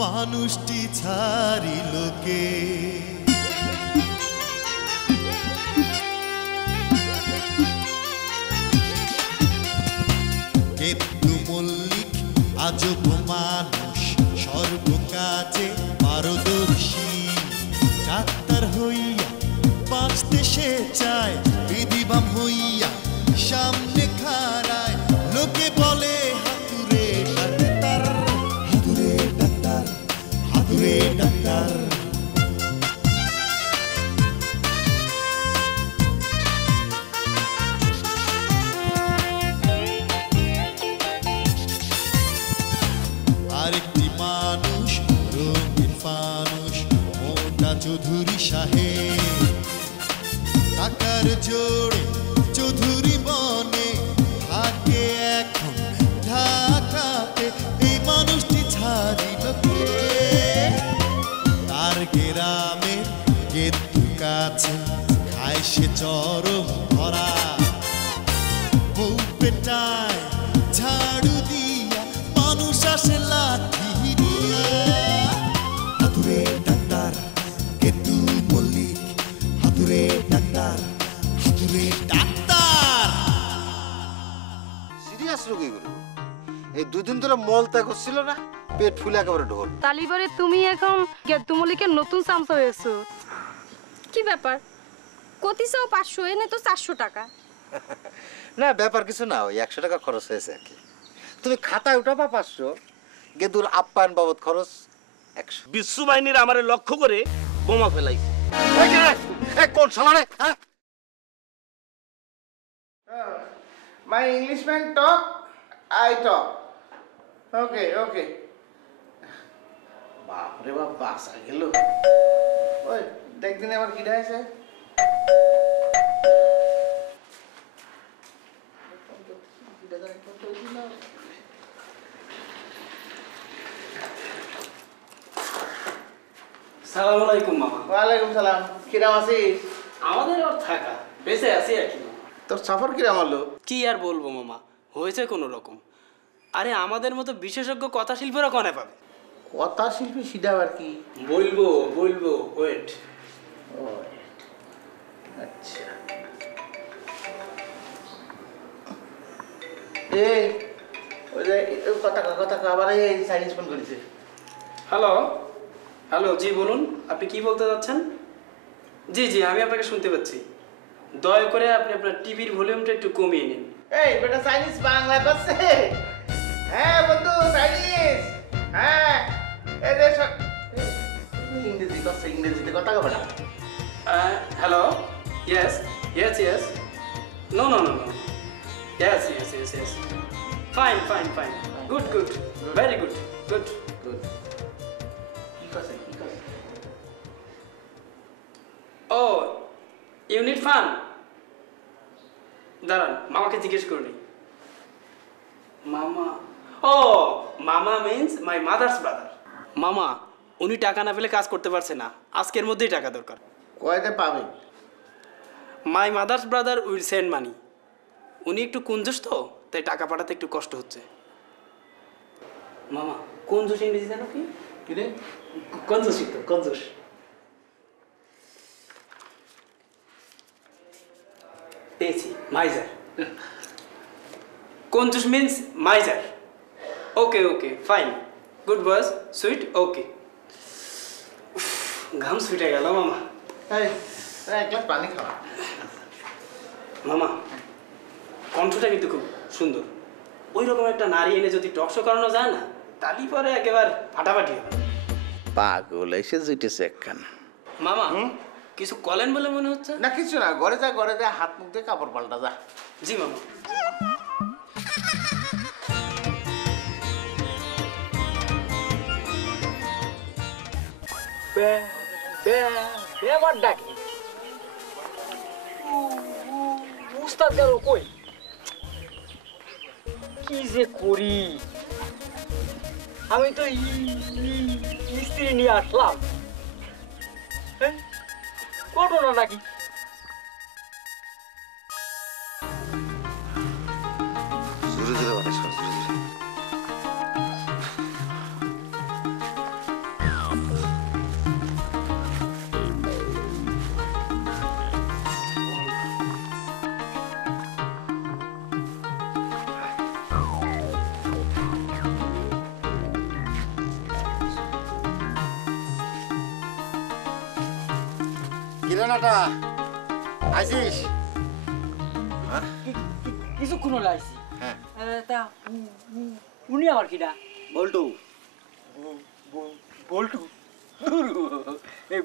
মানুষটি ছাড়িল কে কেতু মল্লিক আজব মানুষ সর্বকাজে পারদর্শী ডাক্তার হইয়া বাঁচতে সে চায় বিধিবাম হইয়া সামনে খাড়ায় লোকে বলে হাতুরে ডাক্তার হাতুরে ডাক্তার হাতুরে ডাক্তার আরেকটি মানুষ রঙিন ফানুষ মোটা চৌধুরী সাহেব টাকার জোরে চৌধুরী বনে থাকে এখন ঢাকাতে এই মানুষটি ছাড়িল কে তার গ্রামের গেতু কাছে খায় সে চরম ধরা বউ পেটায় ঝাড়ু দিয়া মানুষ আসে লাঠি দিয়া হাতুরে ডাক্তার গেতু মল্লিক হাতুরে ডাক্তার হাতুরে ডাক্তার সিরিয়াস রোগীগুলো এই দুদিন ধরে মল ত্যাগ করছিল না পেট ফুলে একেবারে ঢোল তালিবারে তুমি এখন গেতু মল্লিকের নতুন চামচা হয়েছো কি ব্যাপার কতি চাও 500 এনে তো 400 টাকা না ব্যাপার কিছু না ওই 100 টাকা খরচ হয়েছে আর কি তুমি খাতায় উঠাবা 500 গেদুর আপ্যায়ন বাবদ খরচ 100 বিশ্ববাহিনীর আমারে লক্ষ্য করে বোমা ফেলাইছে কোন সালারে হ্যাঁ My Englishman talk, I talk. Okay, okay. বাপরে বাপ বাসা গেল ওই দেখ দিনে আবার কি আছে সালাম আলাইকুম মামা। ওয়ালাইকুম সালাম কিরাম আছিস আমাদের আর থাকা বেঁচে আছি আর কি। তোর সফর কিরাম হলো কি আর বলবো মামা, হয়েছে কোনো রকম। আরে আমাদের মতো বিশেষজ্ঞ কথা শিল্পীরা কনে পাবে? কথা শিল্পী সিধা আর কি বলবো বলবো ওয়েট। আচ্ছা এই ওই যে কথা আবার এই সাইন্স ফোন করেছে। হ্যালো হ্যালো, জি বলুন, আপনি কি বলতে যাচ্ছেন? জি জি আমি আপনাকে শুনতে পাচ্ছি। দয়া করে আপনি আপনার টিভির ভলিউমটা একটু কমিয়ে নিন। এই বেটা চাইনিজ বাংলা করছে। হ্যাঁ বন্ধু চাইনিজ। হ্যাঁ এই যে ইংরেজি করছে, ইংরেজিতে কথা কবে না? Hello, yes yes yes, no no no no, yes yes yes yes, fine fine fine, good good, very good, good good. কি করছে কি করছে? ও ইউনিট ফান, দাঁড়ান মামাকে জিজ্ঞেস করুন। মামা, ও মামা মিন্স মাই মাদার্স ব্রাদার। মামা উনি টাকা না পেলে কাজ করতে পারছে না, আজকের মধ্যেই টাকা দরকার। কয়তে পাবে? My mother's brother will send money. উনি একটু কুঞ্জস তো, তাই টাকা পাঠাতে একটু কষ্ট হচ্ছে। মামা কুঞ্জস ইংরেজি জানো কি? কিরে কঞ্জুসই তো, কঞ্জুস। পেয়েছি, মাইজার। কঞ্জুস means miser. Okay okay fine, good boys, sweet, okay. ঘাম ছুটে গেল মামা। এই এক গ্লাস পানি খাওয়া। মামা কণ্ঠটা কিন্তু খুব সুন্দর। ওই রকম একটা নারী এনে যদি টকশো করানো যায় না, তালি পরে একেবারে ফাটাফাটি হবে। পাগল এসে জুটেছে একখান। মামা কিছু কলেন বলে মনে হচ্ছে? না কিছু না, ঘরে যা হাত মুখ দিয়ে কাপড় পাল্টা যা। জি মামা। বেবার ডাকে উস্তাদ গেল কই? কি যে করি, আমি তো স্ত্রী নিয়ে আসলাম, ঘটনা নাকি? জোরে জোরে বাতাস কর, জোরে জোরে। কিরে নাটা আইছিস? কিছুক্ষণ হলো আইছি। হ্যাঁ। তা উনি আবার কিডা? বল্টু বল্টু এই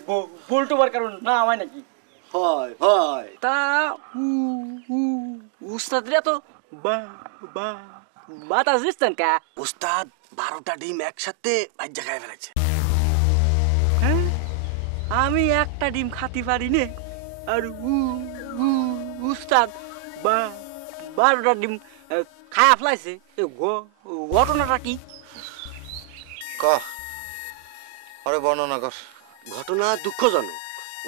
বল্টু বার কারণ না আমায় নাকি? হয় হয় তা উস্তাদ রে তো বাতাস দিচ্ছেন কা? উস্তাদ 12টা ডিম একসাথে ভাজ্যা খাই ফেলেছে। হ্যাঁ আমি একটা ডিম খাতে পারি নে আর উস্তাদ 12টা ডিম খায়া ফেলাইছে। ঘটনাটা কি? ক ওরে বর্ণনা কর। ঘটনা দুঃখজনক।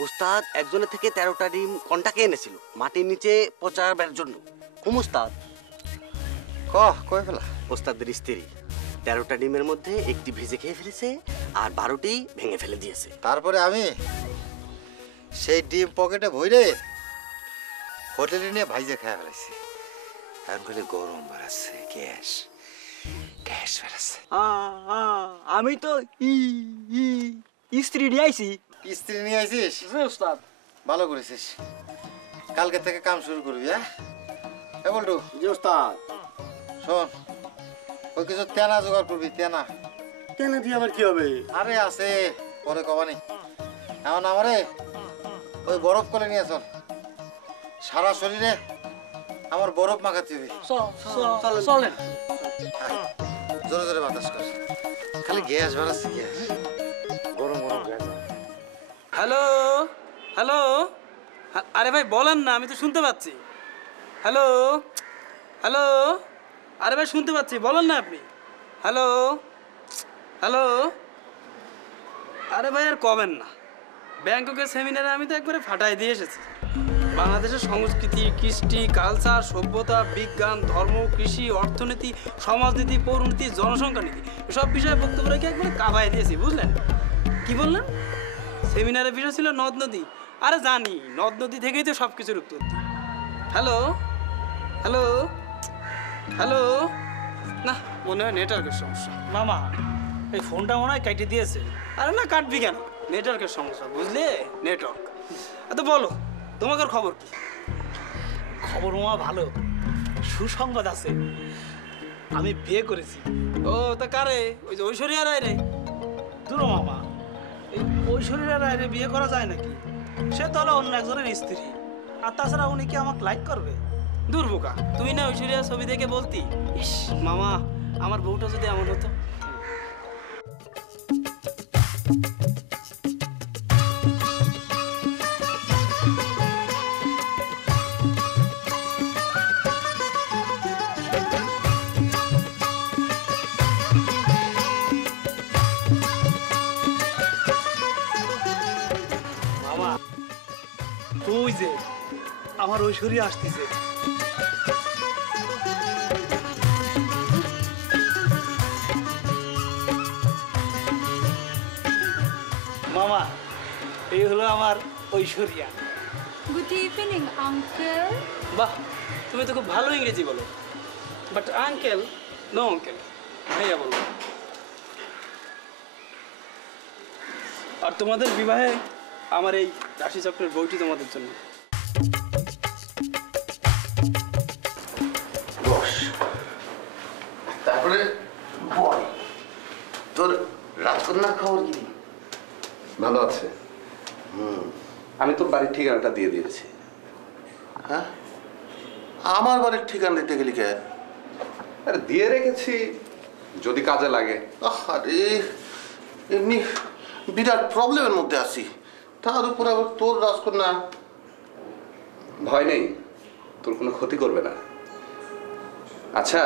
উস্তাদ একজনের থেকে 13টা ডিম কন্টাকে এনেছিল মাটির নিচে পচাবার জন্য। উস্তাদ কই ফেলা? ওস্তাদের স্ত্রী 13টা ডিমের মধ্যে একটি ভেজে খেয়ে ফেলেছে আর 12টি ভেঙে ফেলে দিয়েছে। তারপরে আমি সেই ডিম পকেটে ভরে হোটেলে নিয়ে ভাইজে খাওয়া ফেলেছি। এখন খালি গরম বেড়াচ্ছে, গ্যাস গ্যাস বেড়াচ্ছে। আমি তো স্ত্রী নিয়ে আইছি। স্ত্রী নিয়ে আইছিস? উস্তাদ ভালো করেছিস। কালকে থেকে কাম শুরু করবি। হ্যাঁ এ বল্টু, জি ওস্তাদ। শোন ওই কিছু তেনা জোগাড় করবি। তেনা তেনা দিয়ে আবার কি হবে? আরে আছে, পরে কবানি। এখন আমারে ওই বরফ কলে নিয়ে চল। সারা শরীরে আমার বরফ মাখাতে হবে। চলেন। জোরে জোরে বাতাস কর। খালি গ্যাস বাড়াচ্ছে, গ্যাস গরম গরম গ্যাস। হ্যালো হ্যালো, আরে ভাই বলেন না, আমি তো শুনতে পাচ্ছি। হ্যালো হ্যালো, আরে ভাই শুনতে পাচ্ছি, বলেন না আপনি। হ্যালো হ্যালো, আরে ভাই আর কবেন না। ব্যাংককের সেমিনারে আমি তো একবারে ফাটাই দিয়ে এসেছি। বাংলাদেশের সংস্কৃতি, কৃষ্টি, কালচার, সভ্যতা, বিজ্ঞান, ধর্ম, কৃষি, অর্থনীতি, সমাজনীতি, পৌরনীতি, জনসংখ্যা নীতি সব বিষয়ে বক্তব্য রেখে একবারে কাবাই দিয়েছি, বুঝলেন? কি বললেন? সেমিনারের বিষয় ছিল নদ নদী। আরে জানি, নদ নদী থেকেই তো সব কিছুর উৎপত্তি। হ্যালো হ্যালো হ্যালো, না মনে হয় নেটওয়ার্কের সমস্যা। মামা এই ফোনটা মনে হয় কেটে দিয়েছে। আরে না, কাটবি কেন? নেটওয়ার্কের সমস্যা, বুঝলে? নেটওয়ার্ক। তো বলো, তোমাদের খবর কি? খবর মামা ভালো, সুসংবাদ আছে, আমি বিয়ে করেছি। ও তা কারে? ওই যে ঐশ্বরিয়া রায় রে? দূর মামা, এই ঐশ্বরিয়া রায়রে বিয়ে করা যায় নাকি? সে তো হলো অন্য একজনের স্ত্রী, আর তাছাড়া উনি কি আমাকে লাইক করবে? দূর বোকা, তুই না ঐশ্বরিয়া ছবি দেখে বলতি, ইস মামা আমার বউটা যদি এমন হতো। মামা তুই যে আমার ঐশ্বরিয়া আসতেছে। মামা এই হলো আমার ঐশ্বরিয়া। Good evening uncle. বাহ, তুমি তো খুব ভালো ইংরেজি বলো। বাট আঙ্কেল, নো আঙ্কেল, ভাইয়া বলবো। আর তোমাদের বিবাহে আমার এই রাশিচক্রের বইটি তোমাদের জন্য। বস, তারপরে বল, তোর রাজকন্যার খবর কি? ভালো আছে। আমি তোর বাড়ির ঠিকানাটা দিয়ে দিয়েছি। হ্যাঁ, আমার বাড়ির ঠিকানা দিতে গেলি কে? আরে দিয়ে রেখেছি, যদি কাজে লাগে। আরে এমনি বিরাট প্রবলেমের মধ্যে আছি, তার উপর আবার তোর রাজকন্যা। ভয় নেই, তোর কোনো ক্ষতি করবে না। আচ্ছা,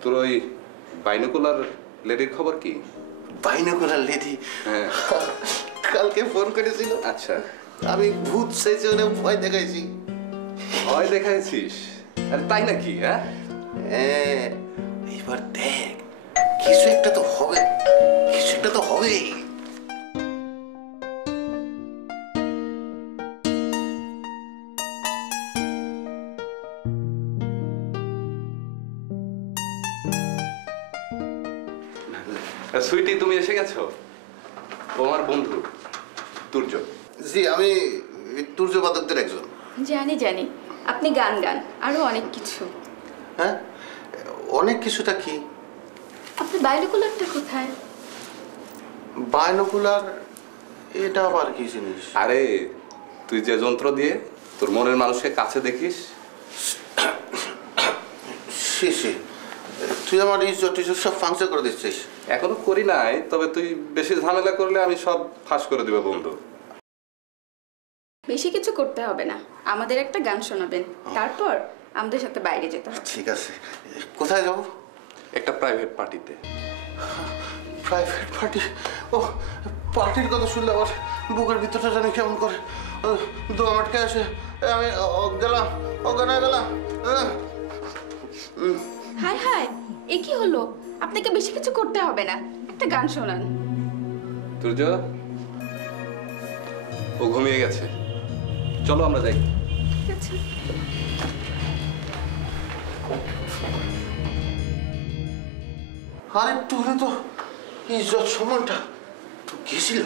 তোর ওই বাইনোকুলার লেডির খবর কি? Binocular lady? হ্যাঁ, কালকে ফোন করেছিল। আচ্ছা, আমি ভূত সেজে ওরে ভয় দেখাইছি। ভয় দেখাইছিস? আরে তাই নাকি? হ্যাঁ, হ্যাঁ, এইবার দেখ, কিছু একটা তো হবে, কিছু একটা তো হবেই। সুইটি তুমি এসে গেছো? ও আমার বন্ধু তুর্য। জি আমি তুর্যবাদকদের একজন। জানি জানি, আপনি গান গান আরো অনেক কিছু। হ্যাঁ, অনেক কিছুটা কি? আপনার বাইনোকুলারটা কোথায়? বাইনোকুলার? এটা আবার কি জিনিস? আরে তুই যে যন্ত্র দিয়ে তোর মনের মানুষকে কাছে দেখিস। সে তুই আমার ইজ্জত টিজ্জত সব ফাংশন করে দিচ্ছিস। এখনো করি নাই, তবে তুই বেশি ঝামেলা করলে আমি সব ফাঁস করে দিব বন্ধু। বেশি কিছু করতে হবে না, আমাদের একটা গান শোনাবেন, তারপর আমাদের সাথে বাইরে যেতে হবে। ঠিক আছে, কোথায় যাব? একটা প্রাইভেট পার্টিতে। Private party? ও, পার্টির কথা শুনলে আমার বুকের ভিতরটা জানি কেমন করে দোয়া আটকে আসে। আমি গেলাম, অজ্ঞান হয়ে গেলাম। হায় হায়, এ কি হলো? আপনাকে বেশি কিছু করতে হবে না, একটা গান শোনান। তুর্য, ও ঘুমিয়ে গেছে, চলো আমরা যাই। ঠিক আছে। আর একটু হলে তো ইজ্জত সম্মানটা গেছিল।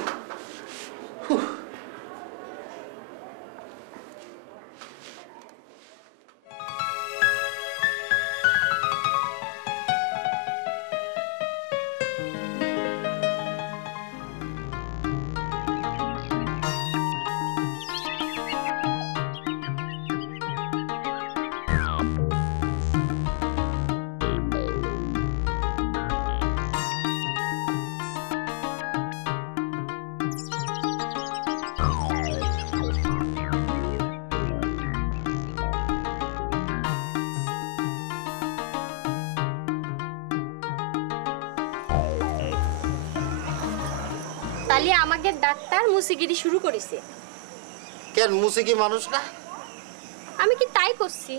তাহলে আমাকে ডাক্তার মুসিগিরি শুরু করেছে কেন? মুসি কি মানুষ না? আমি কি তাই করছি?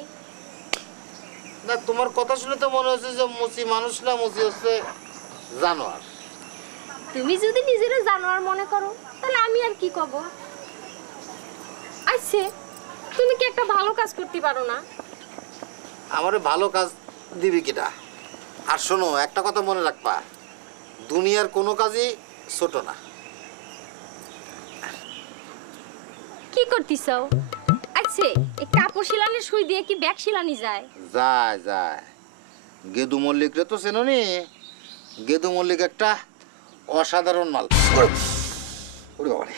না, তোমার কথা শুনে তো মনে হচ্ছে যে মুসি মানুষ না, মুসি হচ্ছে জানোয়ার। তুমি যদি নিজেরা জানোয়ার মনে করো তাহলে আমি আর কি কব? আচ্ছা, তুমি কি একটা ভালো কাজ করতে পারো না? আমারে ভালো কাজ দিবি কিনা? আর শোনো, একটা কথা মনে রাখবা, দুনিয়ার কোনো কাজই ছোট না। কি করতে চাও? আচ্ছা, এই কাপড় শিলানের সুই দিয়ে কি ব্যাগ শিলানি যায়? যায় যায়। গেদু মল্লিক রে তো চেনো নি? গেদু মল্লিক একটা অসাধারণ মাল। ওরে বাবারে।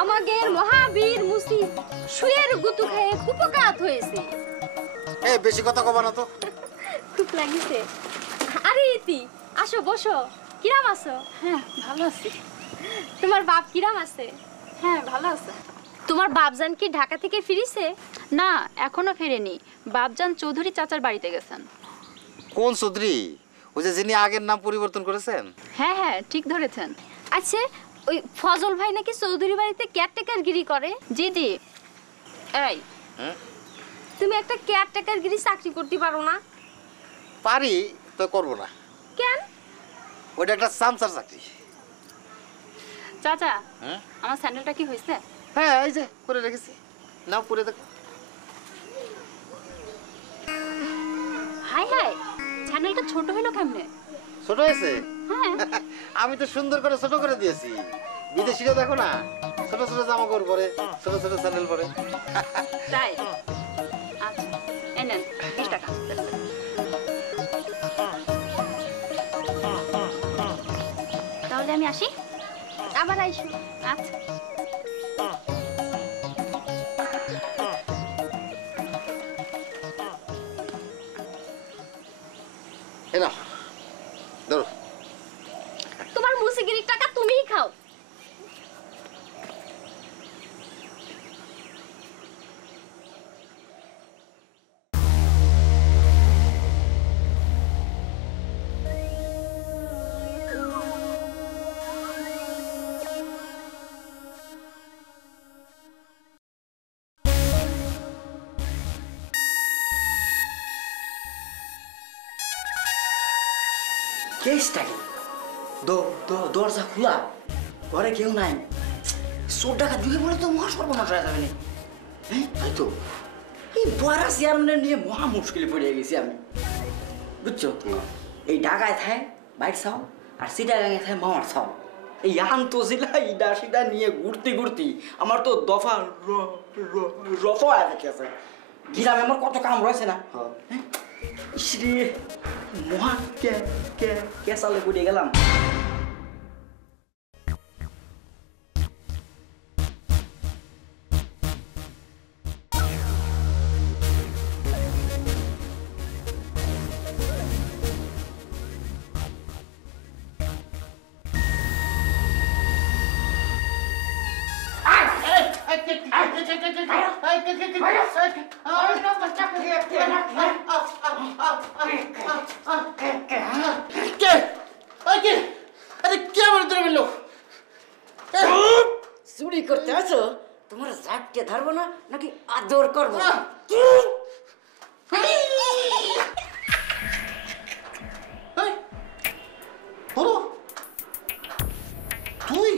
আমাদের মহাবীর মুসি সুয়ের গুতু খেয়ে কুপকাত হয়েছে। এ বেশি কথা কবা না তো। খুব লাগিছে। আরে ইতি, আসো বসো। কিরাম আছো? হ্যাঁ, ভালো আছি। তোমার বাপ কিরাম আছে? হ্যাঁ, ভালো আছে। তোমার বাপজান কি ঢাকা থেকে ফিরিছে? না, এখনো ফেরেনি। বাপজান চৌধুরী চাচার বাড়িতে গেছেন। কোন চৌধুরী? ওই যে যিনি আগের নাম পরিবর্তন করেছেন? হ্যাঁ হ্যাঁ, ঠিক ধরেছেন। আচ্ছা, ওই ফজল ভাই নাকি চৌধুরী বাড়িতে কেয়ারটেকার গিরি করে? জি জি। এই, তুমি একটা কেয়ারটেকার গিরি চাকরি করতে পারো না? পারি, তো করবো না। কেন? ওটা একটা সামসার চাকরি। চাচা, আমার স্যান্ডেলটা কি হয়েছে? হ্যাঁ, এই যে করে রেখেছি, নাও পরে দেখো। হাই হাই, স্যান্ডেলটা ছোট হলো কেমনে? ছোট হয়েছে? হ্যাঁ। আমি তো সুন্দর করে ছোট করে দিয়েছি। বিদেশিরা দেখো না, ছোট ছোট জামা কাপড় পরে, ছোট ছোট স্যান্ডেল পরে। তাই? আচ্ছা, এই নেন 20 টাকা। তাহলে আমি আসি? আবার আইসো। আচ্ছা। এই নাও, ধরো। তোমার মুসিগিরির টাকা তুমিই খাও। কেসটা কি? দরজা খোলা, ঘরে কেউ নাই। চোর ডাকা ঢুকে পড়লে তো মহা সর্বনাশ হয়ে যাবে না? হ্যাঁ, তাই তো। এই বড়া চেয়ারম্যান নিয়ে মহা মুশকিলে পড়ে গেছি আমি, বুঝছো? এই ঢাকায় থায় বাইক চাও, আর সিটাগাঙে থায় মামার চাও। এই আন্তজিলা ইডা সিডা নিয়ে ঘুরতে ঘুরতে আমার তো দফা রফা আছে গ্রামে আমার কত কাম রয়েছে না ইসরে মহা কেসালে পড়ে গেলাম। চুরি করতে আছো? তোমার জাটকে ধরবো না নাকি আদর করবো? তুই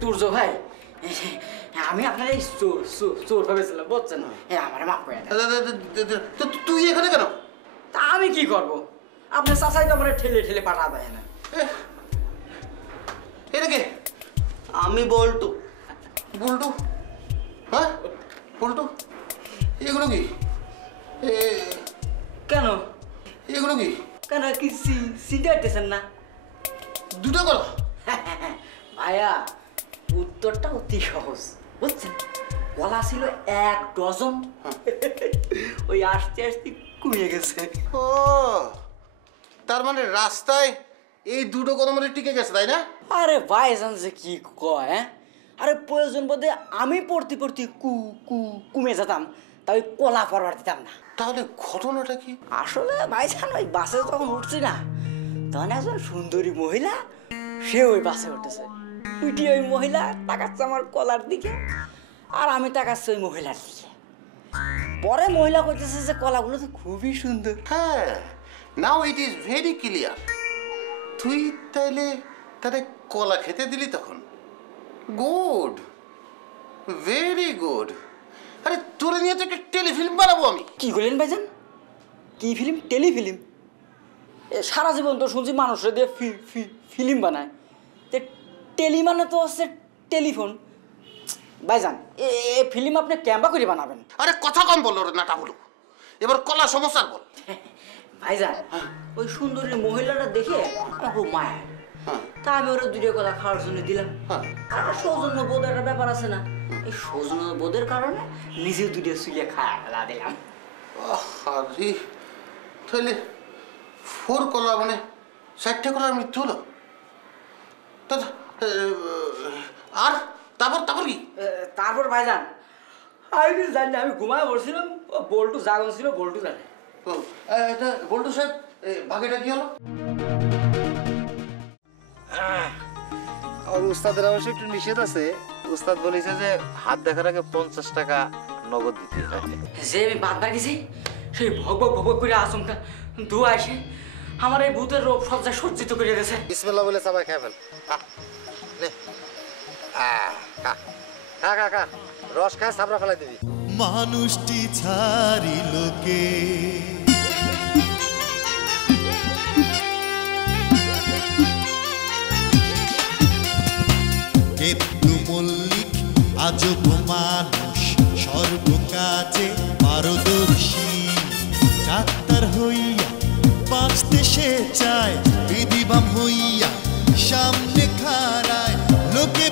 তুর্য ভাই, আমি আপনার এই চোর ভেবেছিলাম, বুঝছেন? আমার মাফ করে দেন। তুই এখানে কেন? তা আমি কি করবো? আপনার চাচাই তো আমার ঠেলে ঠেলে পাঠা দেয় না। এটা কে? আমি বল্টু। বল্টু? হ্যাঁ বল্টু, এগুলো কি? কেন এগুলো কি? কেন কি সিগারেটেছেন না? দুটো করো ভাইয়া, উত্তরটা অতি সহজ, বুঝছেন? কলা ছিল 1 ডজন, ওই আসতে আসতে কমে গেছে। ও, তার মানে রাস্তায় এই দুটো কদম টিকে গেছে, তাই না? আরে ভাইজান যে কি কয়, হ্যাঁ? আরে প্রয়োজন বোধে আমি পড়তে পড়তে কমে যেতাম, তাই কলা পরবার দিতাম না। তাহলে ঘটনাটা কি? আসলে ভাইজান ওই বাসে যখন উঠছি না, তখন একজন সুন্দরী মহিলা সে ওই বাসে উঠেছে। উঠি ওই মহিলা তাকাচ্ছে আমার কলার দিকে, আর আমি তাকাচ্ছি ওই মহিলার দিকে। পরে মহিলা কইতেছে যে কলাগুলো তো খুবই সুন্দর। হ্যাঁ, নাও ইট ইজ ভেরি ক্লিয়ার। তুই তাইলে তারে কলা খেতে দিলি তখন? Good, very good. আরে তোরে নিয়ে তো একটা টেলিফিল্ম বানাবো আমি। কি করলেন ভাইজান? কি ফিল্ম? টেলিফিল্ম? সারা জীবন তো শুনছি মানুষরা দিয়ে ফিল্ম বানায়, টেলি মানে তো হচ্ছে টেলিফোন। ভাইজান এ ফিল্ম আপনি ক্যাম্বা করে বানাবেন? আরে কথা কম বলো রে নাটা বলো, এবার কলা সমস্যা বল। ভাইজান ওই সুন্দরী মহিলাটা দেখে আমার খুব মায়া, তা আমি ওরা 2 কলা খাওয়ার জন্য দিলাম। আর সৌজন্য বোধ একটা ব্যাপার আছে না, এই সৌজন্য বোধের কারণে নিজে 2 চুলিয়ে খাওয়া ফেলা দিলাম। আরে তাহলে 4 কলা মানে 60 কলার মৃত্যু হলো। আর তারপর কি? তারপর ভাইজান আমি কিছু জানি না, আমি ঘুমায় বসছিলাম, বল্টু জাগন ছিল, বল্টু জানে। এটা বল্টু সাহেব, বাকিটা কি হলো? আমার উস্তাদের অবশ্য একটু নিষেধ আছে। উস্তাদ বলেছে যে হাত দেখার আগে 50 টাকা নগদ দিতে হবে। যে আমি বাদ বাগিয়েছি সেই ভগ করে আচমকা ধোয়া এসে আমার এই ভূতের রোগ সজ্জা সজ্জিত করে দিয়েছে। বিসমিল্লাহ বলে চাবাই খেয়ে ফেল। খা রস খায় সাবরা ফেলাই দিবি। মানুষটি ছাড়িল কে, কেতু মল্লিক আজব মানুষ, সর্বকাজে পারদর্শী। ডাক্তার হইয়া বাঁচতে সে চায়, বিধিবাম হইয়া সামনে খাড়ায়, লোকে